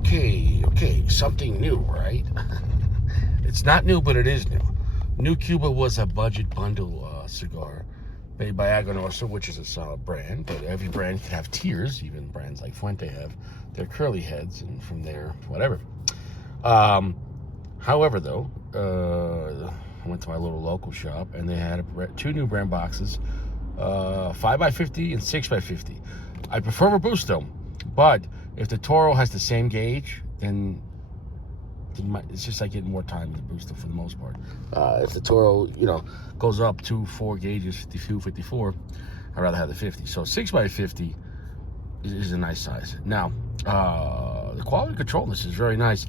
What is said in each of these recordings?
Okay, something new, right? It's not new, but it is new. New Cuba was a budget bundle cigar made by Aganorsa, which is a solid brand, but every brand can have tiers. Even brands like Fuente have their curly heads, and from there, whatever. However, though, I went to my little local shop, and they had two new brand boxes, 5x50 and 6x50. I prefer Robusto, but if the Toro has the same gauge, then it's just like getting more time with the Robusto for the most part. If the Toro, goes up to 4 gauges, 52, 54, I'd rather have the 50. So 6x50 is a nice size. Now, the quality control on this is very nice.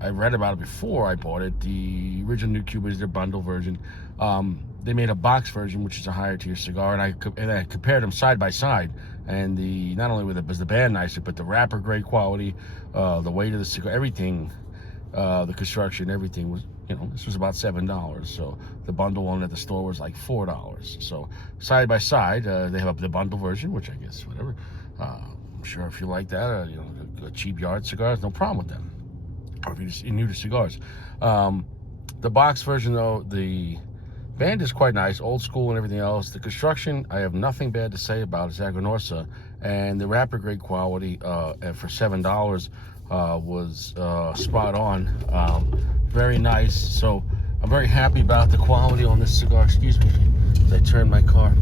I read about it before I bought it. The original New Cuba is their bundle version. They made a box version, which is a higher tier cigar, and I compared them side by side. And not only was the band nicer, but the wrapper great quality, the weight of the cigar, everything, the construction, everything was, this was about $7. So the bundle one at the store was like $4. So side by side, they have the bundle version, which I guess whatever. I'm sure if you like that, a cheap yard cigars, no problem with them. Or if you're new to cigars, the box version though, the band is quite nice, old school and everything else. The construction, I have nothing bad to say about. It's Aganorsa, and the wrapper great quality for $7 was spot on. Very nice. So I'm very happy about the quality on this cigar. Excuse me as I turn my car.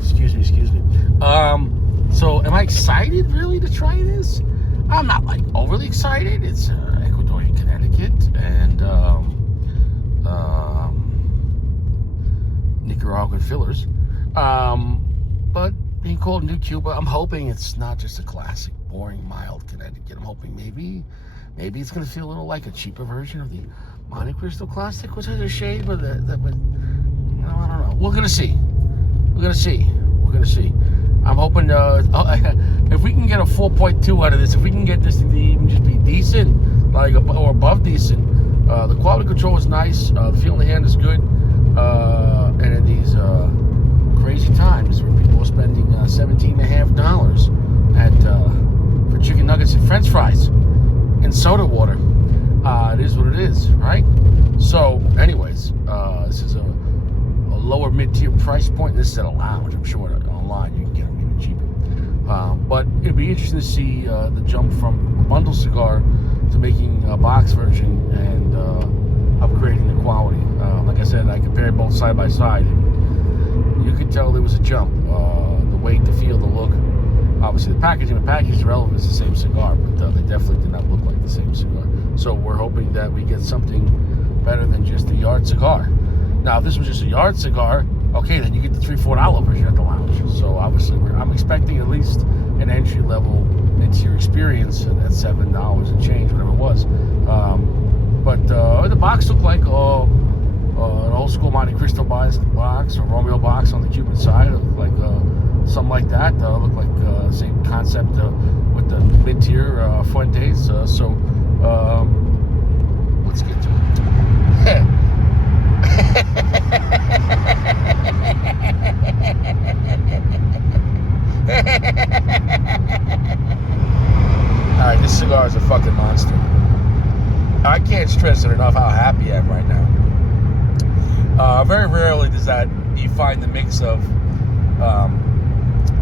Excuse me. So am I excited really to try this? I'm not like overly excited. It's Ecuadorian Connecticut and Nicaraguan fillers, but being called New Cuba, I'm hoping it's not just a classic, boring, mild Connecticut. I'm hoping maybe it's going to feel a little like a cheaper version of the Monte Cristo Classic, which has a shade, but I don't know. We're gonna see. I'm hoping if we can get a 4.2 out of this, if we can get this to even just be decent, or above decent, the quality control is nice, the feel in the hand is good, and in these crazy times where people are spending $17.50 for chicken nuggets and French fries and soda water, it is what it is, right? So, anyways, this is a lower mid-tier price point. This is at a lounge. I'm sure online you can get them even cheaper. But it'd be interesting to see the jump from a bundle cigar to making a box version and upgrading the quality. Like I said, I compared both side by side. You could tell there was a jump. The weight, the feel, the look. Obviously, the packaging is relevant. It's the same cigar, but they definitely did not look like the same cigar. So we're hoping that we get something better than just a yard cigar. Now, if this was just a yard cigar, okay, then you get the $3-4 version at the lounge. So obviously, I'm expecting at least an entry-level mid-tier experience at $7 and change, whatever it was. But the box looked like an old-school Monte Cristo box or Romeo box on the Cuban side. It looked like something like that. Looked like same concept with the mid-tier Fuentes. So let's get to it. Alright, this cigar is a fucking monster. I can't stress it enough how happy I am right now. Very rarely does that you find the mix of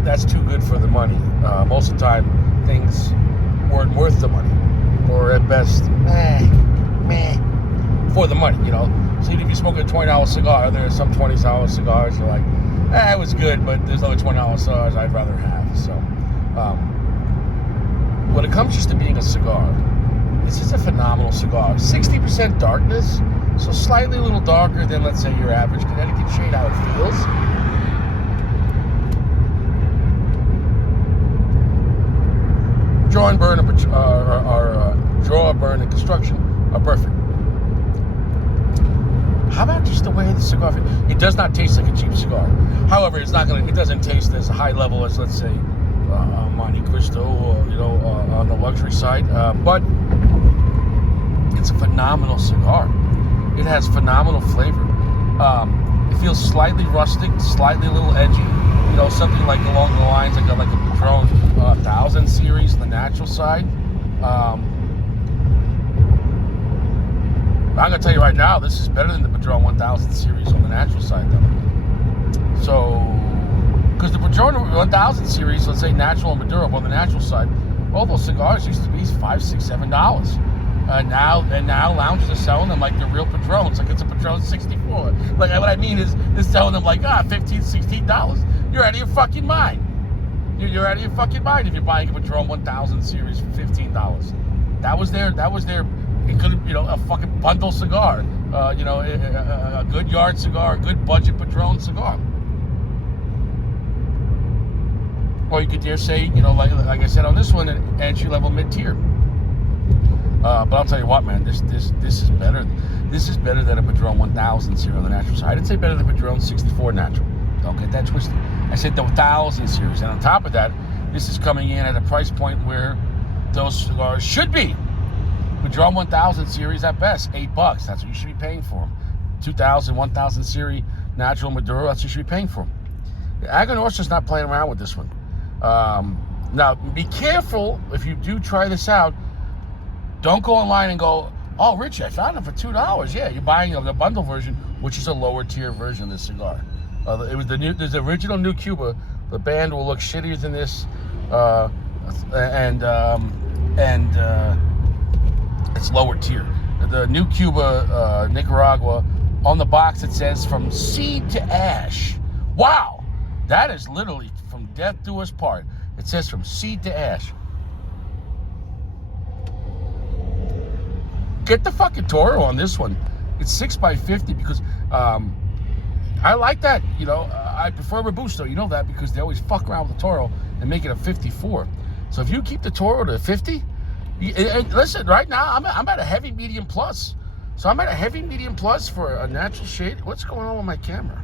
that's too good for the money. Most of the time things weren't worth the money, or at best meh for the money, So even if you smoke a $20 cigar, there's some $20 cigars you're like, it was good, but there's other $20 cigars I'd rather have. So when it comes just to being a cigar, this is a phenomenal cigar. 60% darkness, so slightly a little darker than, let's say, your average Connecticut shade, how it feels. Draw, burn, and construction are perfect. How about just the way the cigar feels? It does not taste like a cheap cigar. However, it doesn't taste as high level as, let's say, Monte Cristo, on the luxury side. But it's a phenomenal cigar. It has phenomenal flavor. It feels slightly rustic, slightly a little edgy. Something like along the lines like a Patron 1000 series, the natural side. I'm gonna tell you right now, this is better than the Padron 1000 series on the natural side, though. So, because the Padron 1000 series, let's say natural and Maduro, on the natural side, all those cigars used to be $5, $6, $7. Now lounges are selling them like they're real Padrones, like it's a Padron 64. Like what I mean is, they're selling them like $15, $16. You're out of your fucking mind. You're out of your fucking mind if you're buying a Padron 1000 series for $15. That was their. It could have, a fucking bundle cigar. A good yard cigar, a good budget Padron cigar. Or you could dare say, like I said on this one, an entry level mid tier. But I'll tell you what, man, this is better. This is better than a Padron 1000 series on the natural side. I didn't say better than Padron 64 natural. Don't get that twisted. I said the 1000 series, and on top of that, this is coming in at a price point where those cigars should be. Padron 1000 series at best, $8. That's what you should be paying for them. 2000, 1000 series natural Maduro. That's what you should be paying for them. Aganorsa's not playing around with this one. Now, be careful if you do try this out. Don't go online and go, "Oh, Richie, I found it for $2." Yeah, you're buying the bundle version, which is a lower tier version of this cigar. It was there's the original New Cuba. The band will look shittier than this, and it's lower tier. The New Cuba, Nicaragua, on the box it says from seed to ash. Wow, that is literally from death do us part. It says from seed to ash. Get the fucking Toro on this one. It's 6x50 because I like that. I prefer Robusto. You know that because they always fuck around with the Toro and make it a 54. So if you keep the Toro to 50, and listen, right now I'm at a heavy medium plus. So I'm at a heavy medium plus for a natural shade. What's going on with my camera?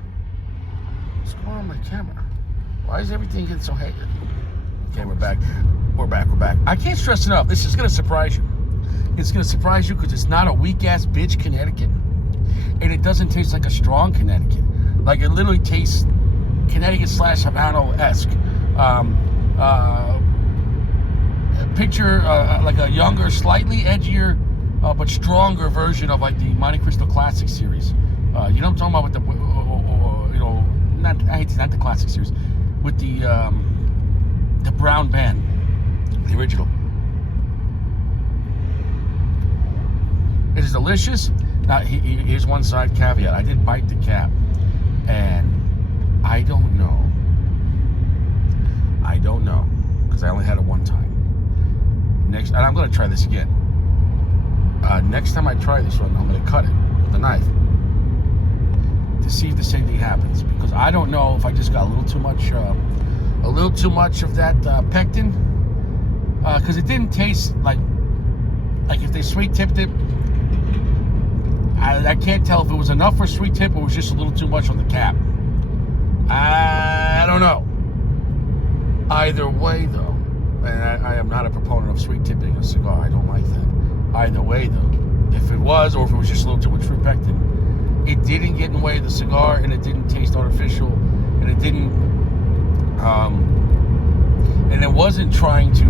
What's going on with my camera? Why is everything getting so heavy? Okay, we're back. We're back. I can't stress enough. This is gonna surprise you. It's going to surprise you because it's not a weak-ass bitch Connecticut. And it doesn't taste like a strong Connecticut. Like, it literally tastes Connecticut / Havana-esque. Picture like a younger, slightly edgier, but stronger version of like the Monte Cristo Classic series. You know what I'm talking about with the, not the Classic series, with the brown band, the original. It is delicious. Now, here's one side caveat. I did bite the cap, and I don't know, because I only had it one time. And I'm going to try this again. Next time I try this one, I'm going to cut it with a knife to see if the same thing happens. Because I don't know if I just got a little too much of that pectin. Because it didn't taste like if they sweet tipped it. I can't tell if it was enough for sweet tip or it was just a little too much on the cap. I don't know. Either way, though, and I am not a proponent of sweet tipping a cigar. I don't like that. Either way, though, if it was or if it was just a little too much fruit pectin, it didn't get in the way of the cigar, and it didn't taste artificial, and it didn't, and it wasn't trying to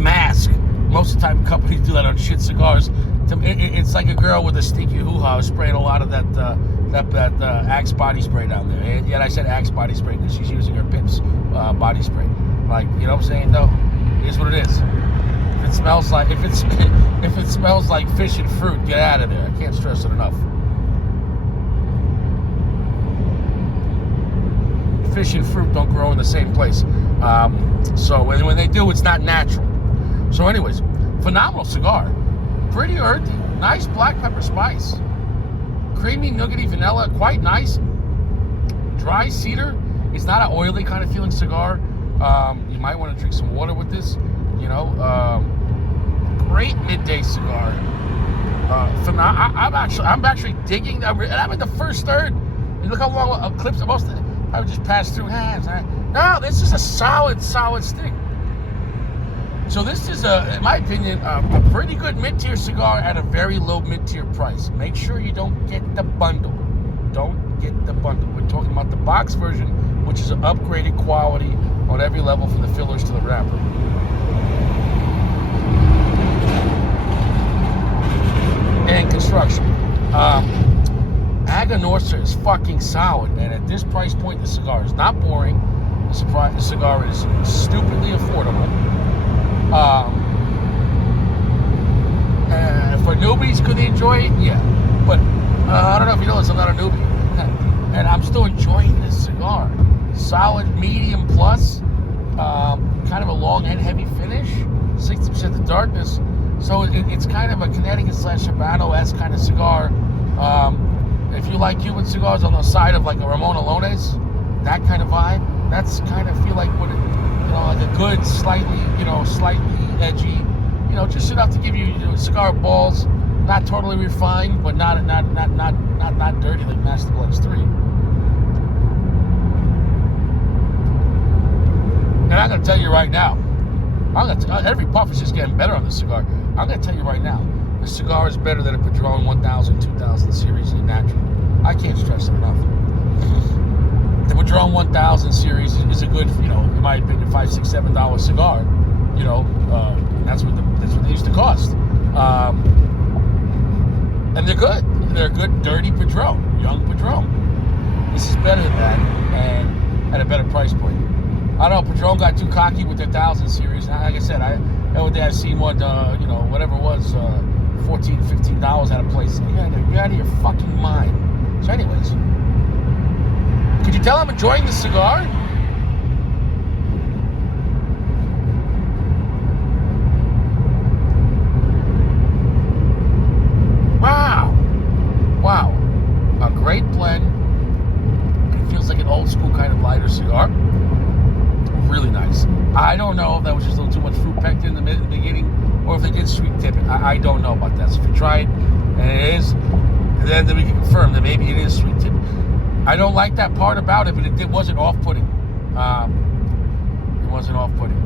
mask. Most of the time, companies do that on shit cigars. It's like a girl with a stinky hoo-ha spraying a lot of that Axe body spray down there. And yet I said Axe body spray because she's using her Pips body spray. Like, you know what I'm saying? No, it is what it is. If it smells like if it smells like fish and fruit, get out of there. I can't stress it enough. Fish and fruit don't grow in the same place. So when they do, it's not natural. So anyways, phenomenal cigar. Pretty earthy, nice black pepper spice. Creamy, nougaty vanilla, quite nice. Dry cedar. It's not an oily kind of feeling cigar. You might want to drink some water with this. Great midday cigar. I'm actually digging. I'm in the first third. You look how long clips. I would just pass through hands. No, this is a solid stick. So this is, in my opinion, a pretty good mid-tier cigar at a very low mid-tier price. Make sure you don't get the bundle. Don't get the bundle. We're talking about the box version, which is an upgraded quality on every level from the fillers to the wrapper. Aganorsa is fucking solid, and at this price point, the cigar is not boring. The cigar is stupidly affordable. For newbies, could they enjoy it? Yeah. But I don't know if you know this, I'm not a newbie. And I'm still enjoying this cigar. Solid medium plus, kind of a long and heavy finish, 60% the darkness. So it's kind of a Connecticut / Habano-esque kind of cigar. If you like Cuban cigars on the side of like a Ramon Alones, that kind of vibe, that's kind of feel like what it, like a good, slightly edgy, just enough to give you, cigar balls, not totally refined, but not dirty like Master Blends 3. And I'm gonna tell you right now, every puff is just getting better on this cigar. I'm gonna tell you right now, the cigar is better than a Padron 1000, 2000 series in natural. I can't stress it enough. The Padron 1000 series is a good, in my opinion, $5, $6, $7 cigar. That's what they used to cost. And they're good. They're a good, dirty Padron, young Padron. This is better than that, and at a better price point. I don't know, Padron got too cocky with their 1000 series. Like I said, every day I've seen one, whatever it was, $14, $15 at a place. You're out of your fucking mind. So anyways, could you tell I'm enjoying the cigar? Wow. A great blend. It feels like an old school kind of lighter cigar. Really nice. I don't know if that was just a little too much fruit packed in the beginning, or if they did sweet tip it. I don't know about that. So if you try it and it is, then we can confirm that maybe it is sweet tip. I don't like that part about it, but it wasn't off-putting. It wasn't off-putting.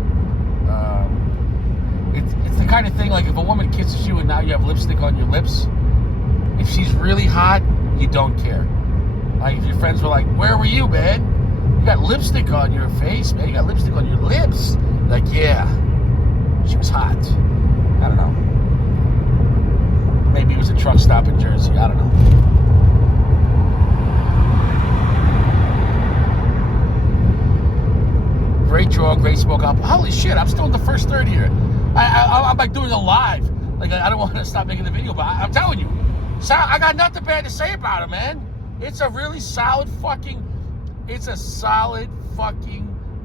It's the kind of thing like if a woman kisses you and now you have lipstick on your lips, if she's really hot, you don't care. Like if your friends were like, "Where were you, man? You got lipstick on your face, man. You got lipstick on your lips." Like, yeah, she was hot. I don't know. Maybe it was a truck stop in Jersey. I don't know. Great draw, great smoke up. Holy shit, I'm still in the first third here. I'm like doing a live. Like, I don't want to stop making the video, but I'm telling you, I got nothing bad to say about it, man. It's a really solid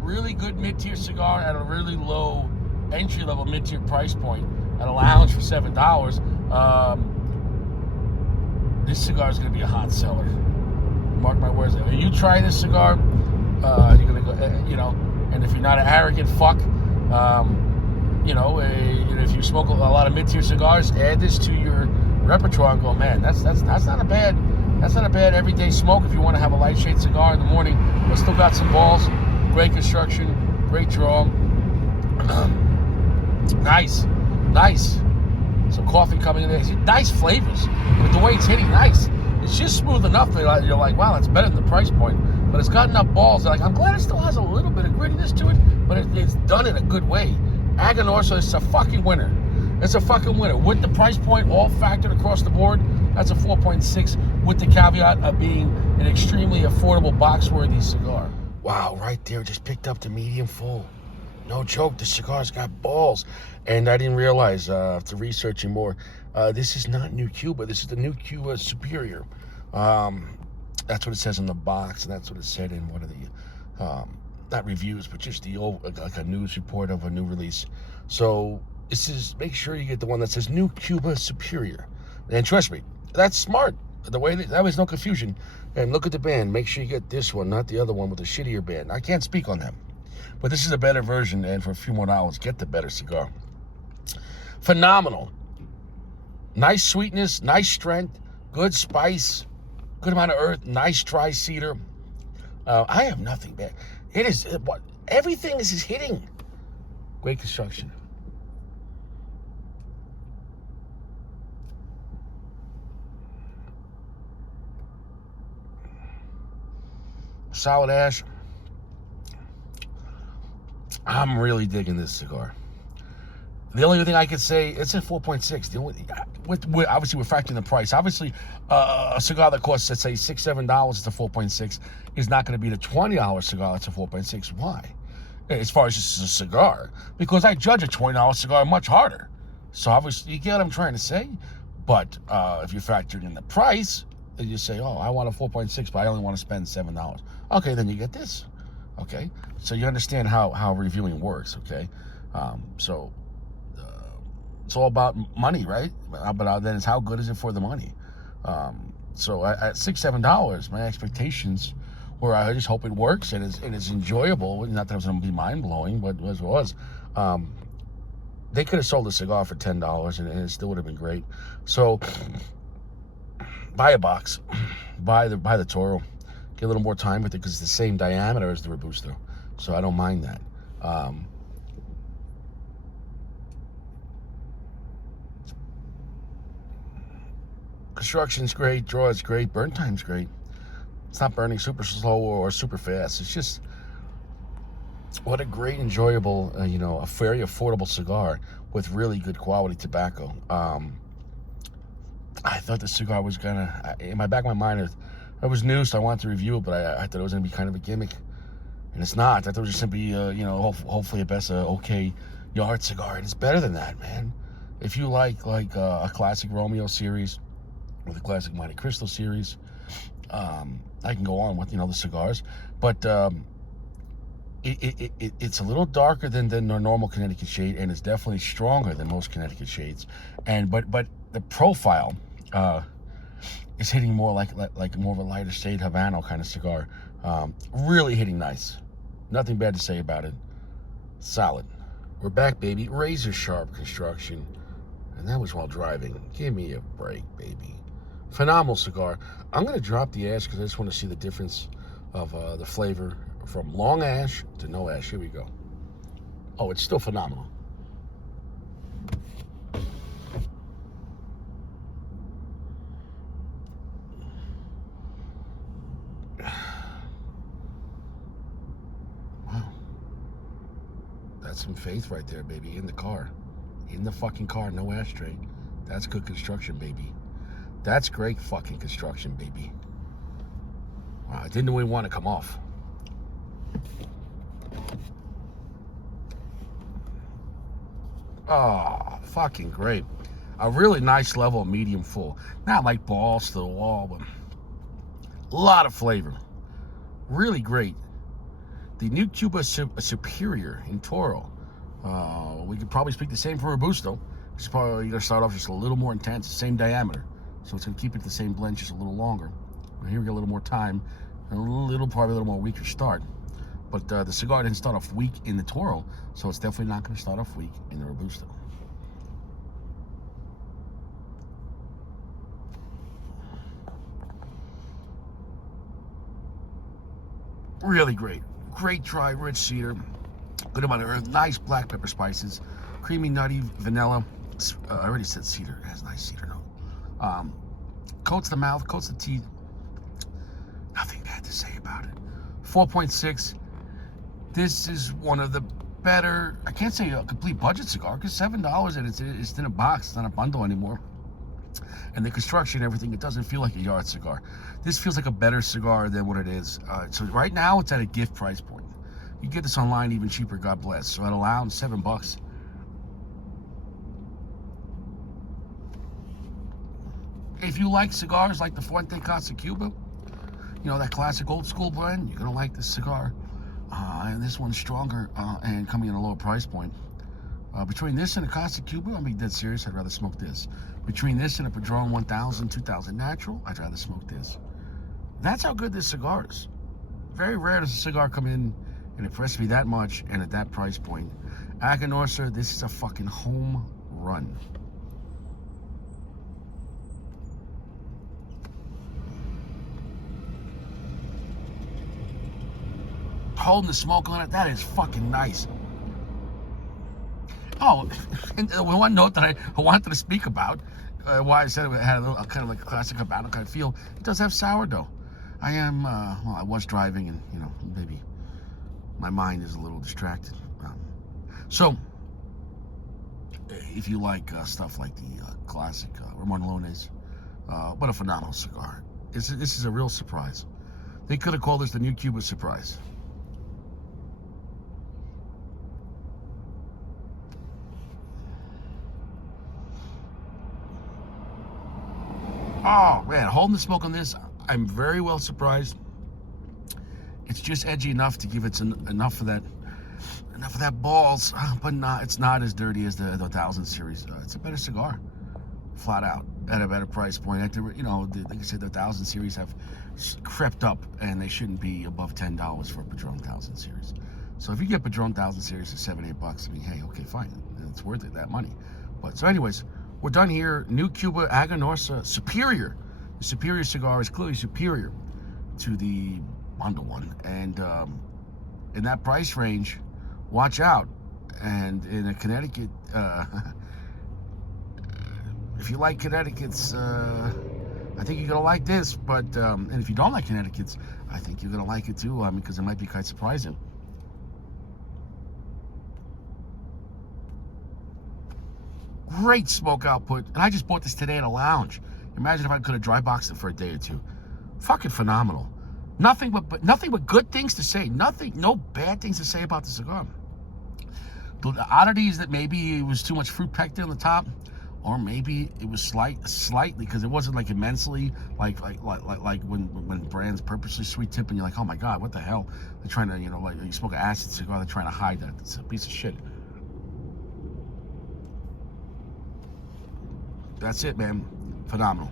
really good mid-tier cigar at a really low entry-level mid-tier price point at a lounge for $7. This cigar is going to be a hot seller. Mark my words. When you try this cigar, you're going to go, and if you're not an arrogant fuck, if you smoke a lot of mid-tier cigars, add this to your repertoire and go, man, that's not a bad everyday smoke if you want to have a light shade cigar in the morning, but still got some balls. Great construction, great draw. Nice. Some coffee coming in there. Nice flavors. With the way it's hitting, nice. It's just smooth enough that you're like, wow, that's better than the price point. But it's got enough balls. Like, I'm glad it still has a little bit of grittiness to it, but it's done in a good way. Aganorsa is a fucking winner. It's a fucking winner. With the price point all factored across the board, that's a 4.6 with the caveat of being an extremely affordable box-worthy cigar. Wow, right there, just picked up the medium full. No joke, the cigar's got balls. And I didn't realize, after researching more, this is not New Cuba. This is the New Cuba Superior. That's what it says on the box, and that's what it said in one of the, not reviews, but just the old, like a news report of a new release. So make sure you get the one that says New Cuba Superior. And trust me, that's smart. The way that was no confusion. And look at the band. Make sure you get this one, not the other one with a shittier band. I can't speak on them. But this is a better version, and for a few more dollars, get the better cigar. Phenomenal. Nice sweetness, nice strength, good spice, good amount of earth, nice dry cedar. I have nothing bad. It is, everything is hitting. Great construction. Solid ash. I'm really digging this cigar. The only thing I could say, it's a 4.6. The only, with obviously we're factoring the price. Obviously, a cigar that costs, let's say, $6, $7, it's a 4.6, is not going to be the $20 cigar that's a 4.6. Why? As far as just a cigar, because I judge a $20 cigar much harder. So obviously, you get what I'm trying to say. But if you factor in the price, you say, oh, I want a 4.6, but I only want to spend $7. Okay, then you get this. Okay, so you understand how reviewing works. Okay, so. It's all about money, right? But then it's how good is it for the money? So at $6, $7, my expectations were I just hope it works and it's enjoyable. Not that it was going to be mind blowing, but it was. They could have sold a cigar for $10 and it still would have been great. So buy a box, buy the Toro, get a little more time with it because it's the same diameter as the Robusto, so I don't mind that. Construction's great, draw is great, burn time's great. It's not burning super slow or super fast. It's just what a great, enjoyable, a very affordable cigar with really good quality tobacco. I thought the cigar was gonna, in my back of my mind, it was new, so I wanted to review it, but I thought it was gonna be kind of a gimmick, and it's not. I thought it was just simply, hopefully a best, okay yard cigar, and it's better than that, man. If you like a classic Romeo series, with a classic Monte Cristo series. I can go on with the cigars, but it's a little darker than the normal Connecticut shade, and it's definitely stronger than most Connecticut shades. And but the profile is hitting more like more of a lighter shade Habano kind of cigar. Really hitting nice. Nothing bad to say about it. Solid. We're back, baby. Razor sharp construction, and that was while driving. Give me a break, baby. Phenomenal cigar. I'm going to drop the ash because I just want to see the difference of the flavor from long ash to no ash. Here we go. Oh, it's still phenomenal. Wow. That's some faith right there, baby. In the car. In the fucking car. No ashtray. That's good construction, baby. That's great fucking construction, baby. Wow, it didn't even want to come off. Oh, fucking great. A really nice level of medium full. Not like balls to the wall, but a lot of flavor. Really great. The new Cuba Superior in Toro. We could probably speak the same for Robusto. It's probably going to start off just a little more intense, same diameter. So it's going to keep it the same blend, just a little longer. Here we get a little more time, probably a little more weaker start. But the cigar didn't start off weak in the Toro, so it's definitely not going to start off weak in the Robusto. Really great. Great dry, rich cedar. Good amount of earth. Nice black pepper spices. Creamy, nutty, vanilla. I already said cedar. It has nice cedar note. Coats the mouth, coats the teeth. Nothing bad to say about it. 4.6. This is one of the better, I can't say a complete budget cigar, because $7 and it's in a box, it's not a bundle anymore. And the construction, everything, it doesn't feel like a yard cigar. This feels like a better cigar than what it is. So right now it's at a gift price point. You get this online even cheaper, God bless. So at a lounge, $7. If you like cigars like the Fuente Casa Cuba, that classic old school blend, you're gonna like this cigar. And this one's stronger and coming at a lower price point. Between this and a Casa Cuba, I'm being dead serious, I'd rather smoke this. Between this and a Padron 1000, 2000 Natural, I'd rather smoke this. That's how good this cigar is. Very rare does a cigar come in and impress me that much and at that price point. Aganorsa, this is a fucking home run. Holding the smoke on it, that is fucking nice. Oh, and one note that I wanted to speak about, why I said it had a kind of like a classic Habano kind of feel, it does have sourdough. I was driving and, maybe my mind is a little distracted. So, if you like stuff like the classic Ramon Lunes. What a phenomenal cigar. This is a real surprise. They could have called this the new Cuba surprise. Oh man, holding the smoke on this, I'm very well surprised. It's just edgy enough to give it enough of that balls, but it's not as dirty as the 1000 series. It's a better cigar, flat out, at a better price point. Like I said, the 1000 series have crept up, and they shouldn't be above $10 for a Padron 1000 series. So if you get Padron 1000 series for $7-8, I mean, hey, okay, fine, it's worth it, that money. But so, anyways, we're done here. New Cuba Aganorsa Superior. The Superior cigar is clearly superior to the Mondo one, and in that price range, watch out. And in a Connecticut, if you like Connecticut's, I think you're gonna like this. But and if you don't like Connecticut's, I think you're gonna like it too. I mean, because it might be quite surprising. Great smoke output, and I just bought this today at a lounge. Imagine if I could have dry boxed it for a day or two. Fucking phenomenal. Nothing but good things to say. No bad things to say about the cigar. The oddity is that maybe it was too much fruit pectin on the top, or maybe it was slightly, because it wasn't like immensely like when brands purposely sweet tip and you're like, oh my god, what the hell? They're trying to, like you smoke an acid cigar, they're trying to hide that. It's a piece of shit. That's it, man. Phenomenal.